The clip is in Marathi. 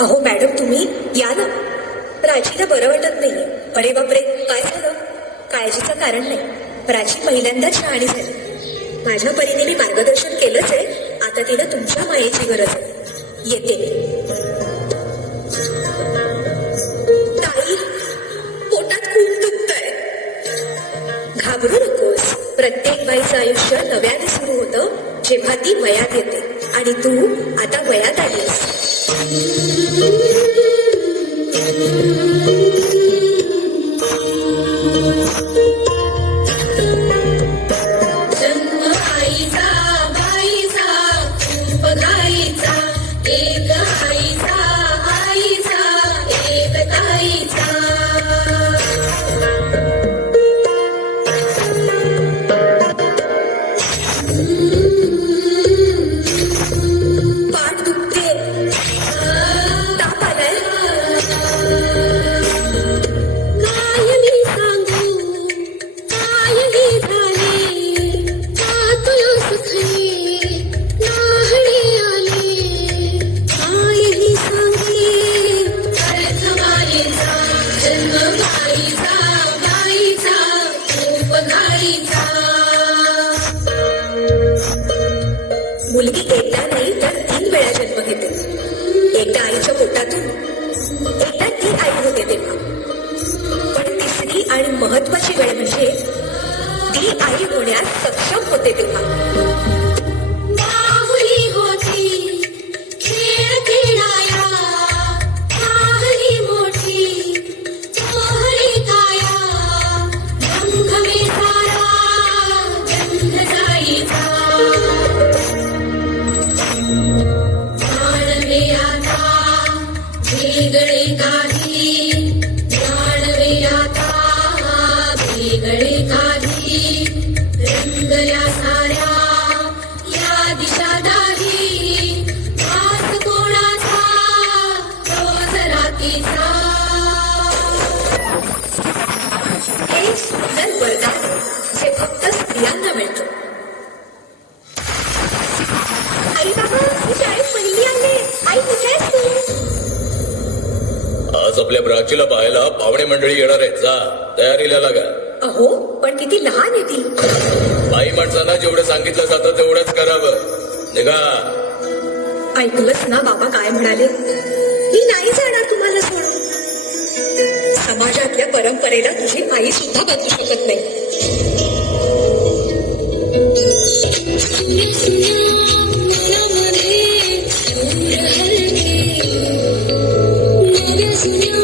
अहो मॅडम, तुम्ही या ना. प्राचीला बरं वाटत नाहीये. अरे बापरे, काय झालं? काळजीचं कारण नाही. प्राची पहिल्यांदाच शहाणी झाली. माझ्या परीने मी मार्गदर्शन केलंच आहे. आता तिला तुमच्या मायेची गरज आहे. येते. ताई, पोटात खूप दुखतंय. घाबरू नकोस. प्रत्येक बाईचं आयुष्य नव्याने सुरू होतं जेव्हा ती वयात येते. आणि तू आता वयात आलीस. जन्म आईचा बाईचा खूप घाईचा, एक आईचा आईचा एक ताईचा. पाठ दुखते. ताप आलाय. काय मी सांगू, काय ही झाले, का तुला सुखले नाहणी आले. काय ही सांगले अर्थ मायेचा, जन्म बाईचा बाईचा खूप घाईचा. मुलगी एकदा नाही तर 3 वेळा जन्म घेते. एकदा आईच्या पोटातून, एकदा ती आई होते तेव्हा. पण तिसरी आणि महत्वाची वेळ म्हणजे ती आई होण्यास सक्षम होते तेव्हा. बाहुली होती खेळ खेळाया, बाहुली मोठी मोहरी काया. रंगवे सारा गंध जाईचा, जाणवे आता वेगळे काही, जाणवे आता वेगळे काही. रंगल्या साऱ्या या दिशा दाही, वास कोणाचा रोज रातीचा. हे सुंदर वरदान जे फक्त स्त्रियांना मिळतं. आई बाबा, मी शाळेत पहिली आले. आई कुठे आहेस तू? आज आपल्या प्राचीला पाहायला पाहुणे मंडळी येणार आहेत. जा, तयारीला लागा. अहो, पण किती लहान आहे ती. बाई माणसांना जेवढं सांगितलं जातं तेवढंच करावं. निघा. ऐकलंच ना बाबा काय म्हणाले? मी नाही जाणार तुम्हाला सोडून. समाजातल्या परंपरेला तुझी आई सुद्धा बदलू शकत नाही. सुन्या सुन्या मनामध्ये सूर हलके, नव्या सुन्या